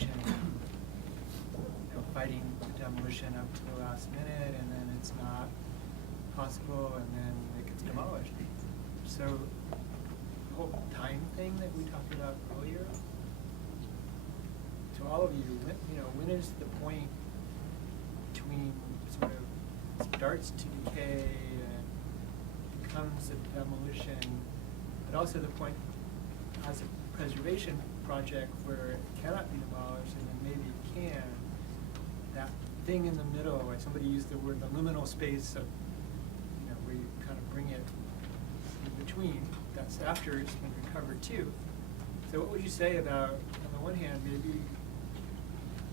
preservation, fighting the demolition up to the last minute, and then it's not possible, and then it gets demolished. So the whole time thing that we talked about earlier, to all of you, when is the point between sort of starts to decay and becomes a demolition, but also the point as a preservation project where it cannot be demolished and then maybe it can, that thing in the middle, like somebody used the word the liminal space of, where you kind of bring it in between, that's after it's been recovered too. So what would you say about, on the one hand, maybe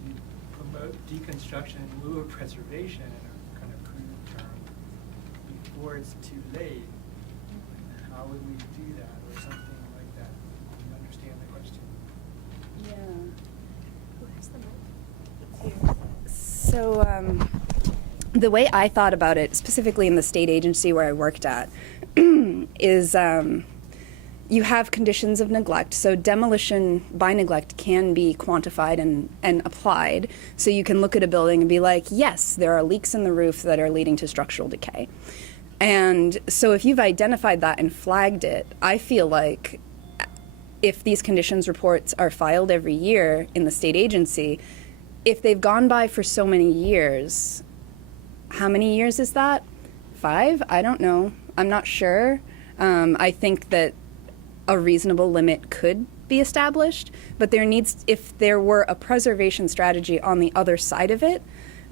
you promote deconstruction in lieu of preservation, in a kind of crude term, before it's too late? How would we do that, or something like that? Do you understand the question? Yeah. Who has the mic? It's here. So the way I thought about it, specifically in the state agency where I worked at, is you have conditions of neglect. So demolition by neglect can be quantified and applied. So you can look at a building and be like, yes, there are leaks in the roof that are leading to structural decay. And so if you've identified that and flagged it, I feel like if these conditions reports are filed every year in the state agency, if they've gone by for so many years, how many years is that? 5? I don't know. I'm not sure. I think that a reasonable limit could be established, but if there were a preservation strategy on the other side of it,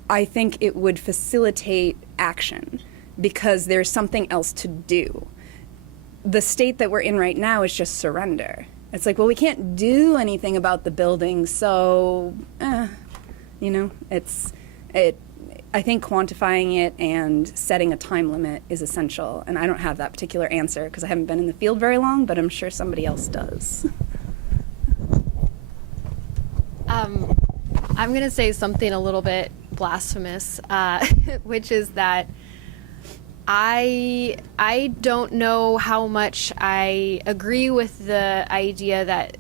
I think it would facilitate action because there's something else to do. The state that we're in right now is just surrender. It's like, well, we can't do anything about the building, so, I think quantifying it and setting a time limit is essential. And I don't have that particular answer because I haven't been in the field very long, but I'm sure somebody else does. I'm going to say something a little bit blasphemous, which is that I don't know how much I agree with the idea that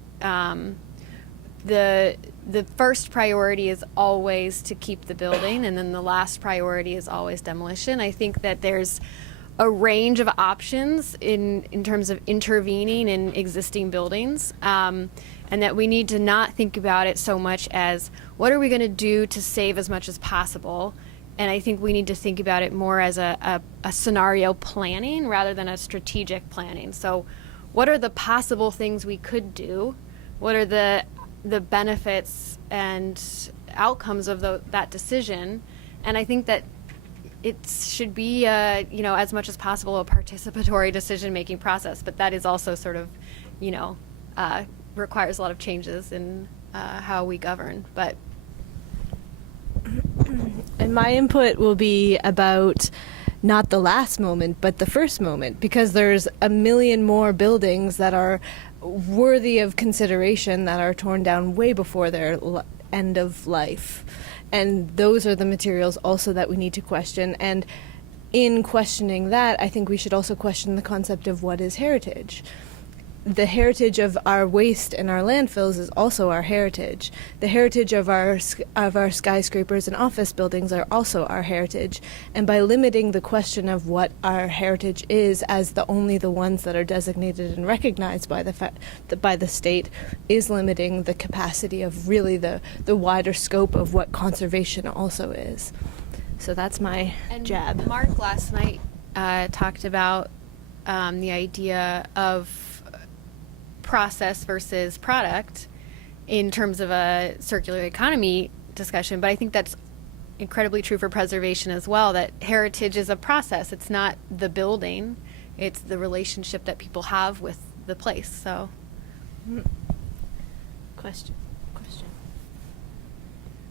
the first priority is always to keep the building, and then the last priority is always demolition. I think that there's a range of options in terms of intervening in existing buildings, and that we need to not think about it so much as what are we going to do to save as much as possible. And I think we need to think about it more as a scenario planning rather than a strategic planning. So what are the possible things we could do? What are the benefits and outcomes of that decision? And I think that it should be, as much as possible, a participatory decision-making process. But that is also sort of, requires a lot of changes in how we govern. But and my input will be about not the last moment, but the first moment, because there's a million more buildings that are worthy of consideration that are torn down way before their end of life. And those are the materials also that we need to question. And in questioning that, I think we should also question the concept of what is heritage. The heritage of our waste and our landfills is also our heritage. The heritage of our skyscrapers and office buildings are also our heritage. And by limiting the question of what our heritage is as only the ones that are designated and recognized by the state is limiting the capacity of really the wider scope of what conservation also is. So that's my jab. Mark last night talked about the idea of process versus product in terms of a circular economy discussion, but I think that's incredibly true for preservation as well, that heritage is a process. It's not the building, it's the relationship that people have with the place. So Question.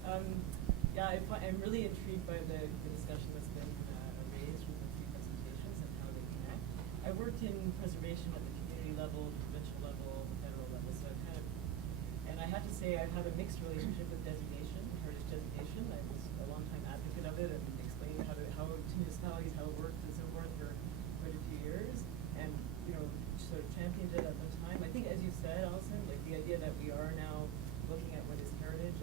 I'm really intrigued by the discussion that's been raised with the three presentations and how they connect. I worked in preservation at the community level, provincial level, federal level, so and I have to say I've had a mixed relationship with designation, heritage designation. I was a long-time advocate of it and explained how to municipalities how it worked and so forth for quite a few years, and sort of championed it at the time. I think, as you said, Allison, like the idea that we are now looking at what is heritage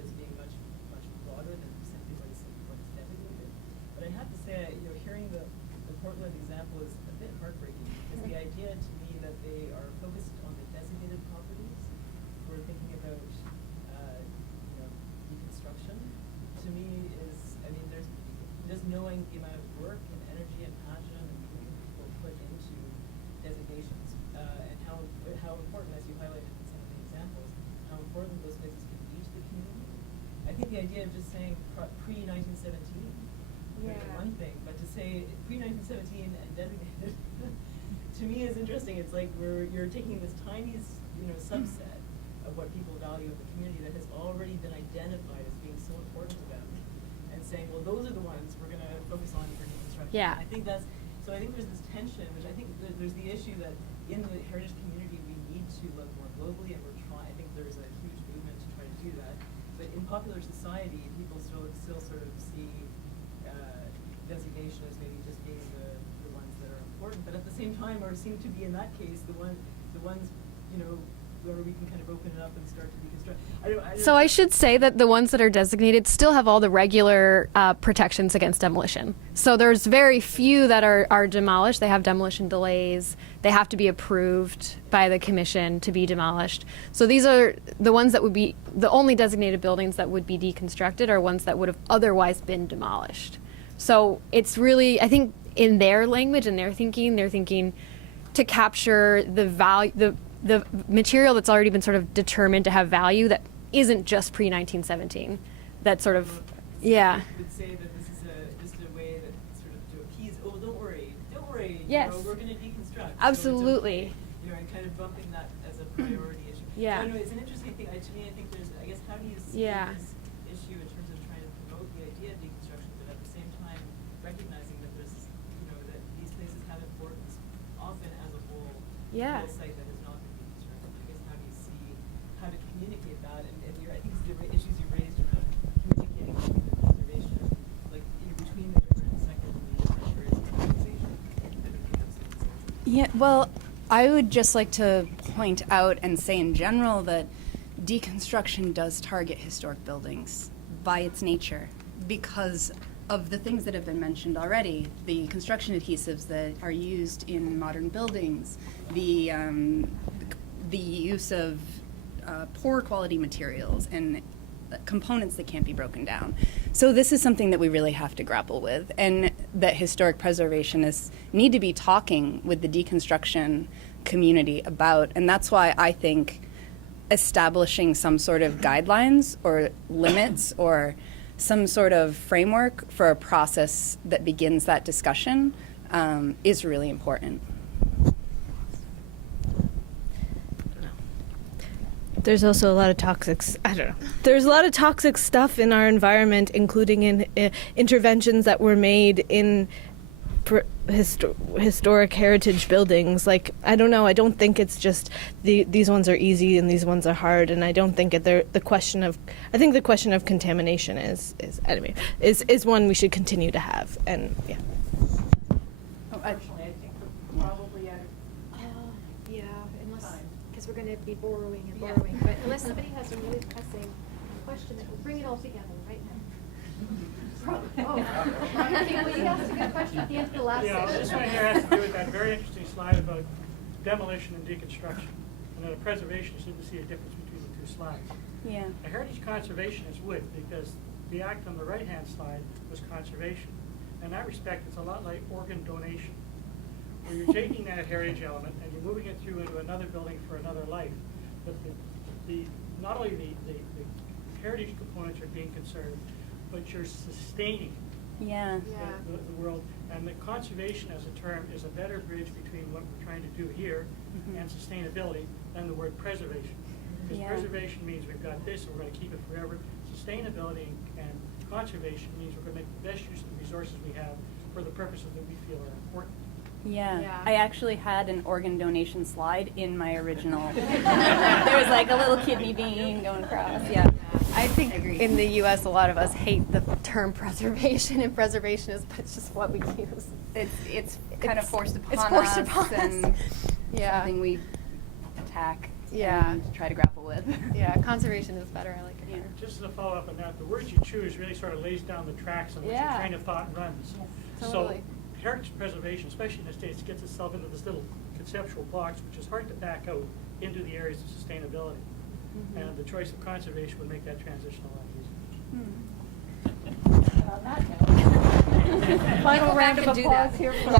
think the idea of just saying pre-1917 would be one thing, but to say pre-1917 and designated, to me is interesting. It's like you're taking this tiny, subset of what people value in the community that has already been identified as being so important to them, and saying, well, those are the ones we're going to focus on for deconstruction. Yeah. I think there's this tension, which I think there's the issue that in the heritage community we need to look more globally, and I think there's a huge movement to try to do that. But in popular society, people still sort of see designation as maybe just being the ones that are important, but at the same time, or seem to be in that case the ones where we can kind of open it up and start to deconstruct. So I should say that the ones that are designated still have all the regular protections against demolition. So there's very few that are demolished. They have demolition delays. They have to be approved by the commission to be demolished. So these are the ones that would be the only designated buildings that would be deconstructed are ones that would have otherwise been demolished. So it's really, I think in their language and their thinking to capture the value, the material that's already been sort of determined to have value that isn't just pre-1917. That sort of, yeah. I would say that this is just a way that sort of to appease, oh, don't worry, Yes. we're going to deconstruct. Absolutely. So it's okay, and kind of bumping that as a priority issue. Yeah. So anyway, it's an interesting thing. To me, I think how do you see Yeah. this issue in terms of trying to promote the idea of deconstruction, but at the same time recognizing that there's, that these places have importance often as a whole. Yeah. Whole site that has not been deconstructed. I guess how do you see how to communicate that? And I think it's the issues you raised around communicating between the preservation, like between the different sectors and the different areas of organization. Yeah, well, I would just like to point out and say in general that deconstruction does target historic buildings by its nature because of the things that have been mentioned already, the construction adhesives that are used in modern buildings, the use of poor quality materials and components that can't be broken down. So this is something that we really have to grapple with, and that historic preservationists need to be talking with the deconstruction community about, and that's why I think establishing some sort of guidelines or limits or some sort of framework for a process that begins that discussion is really important. There's also a lot of There's a lot of toxic stuff in our environment, including in interventions that were made in historic heritage buildings. Like, I don't know. I don't think it's just these ones are easy and these ones are hard. And I don't think the question of contamination is one we should continue to have. And yeah. Unfortunately, I think we're probably out of Yeah, unless, time. because we're going to be borrowing and borrowing. But unless somebody has a really pressing question that will bring it all together right now. Oh, well, you asked a good question at the end of the last Yeah, session. this one here has to do with that very interesting slide about demolition and deconstruction. And then a preservationist didn't see a difference between the two slides. Yeah. A heritage conservationist would, because the act on the right-hand slide was conservation. In that respect, it's a lot like organ donation, where you're taking that heritage element and you're moving it through into another building for another life. But not only the heritage components are being conserved, but you're sustaining Yeah. the world. And the conservation as a term is a better bridge between what we're trying to do here and sustainability than the word preservation. Because Yeah. preservation means we've got this and we're going to keep it forever. Sustainability and conservation means we're going to make the best use of the resources we have for the purposes that we feel are important. Yeah. Yeah. I actually had an organ donation slide in my original. There was like a little kidney bean going across. Yeah. I think Agreed. in the U.S. a lot of us hate the term preservation and preservationist, but it's just what we use. It's kind of forced upon it's forced us upon us. and Yeah. something we attack Yeah. and try to grapple with. Yeah, conservation is better. I like it better. Just as a follow-up on that, the words you choose really sort of lays down the tracks on which Yeah. your train of thought runs. Totally. So heritage preservation, especially in the States, gets itself into this little conceptual box, which is hard to back out into the areas of sustainability. And the choice of conservation would make that transition a lot easier. On that note, final round of applause here from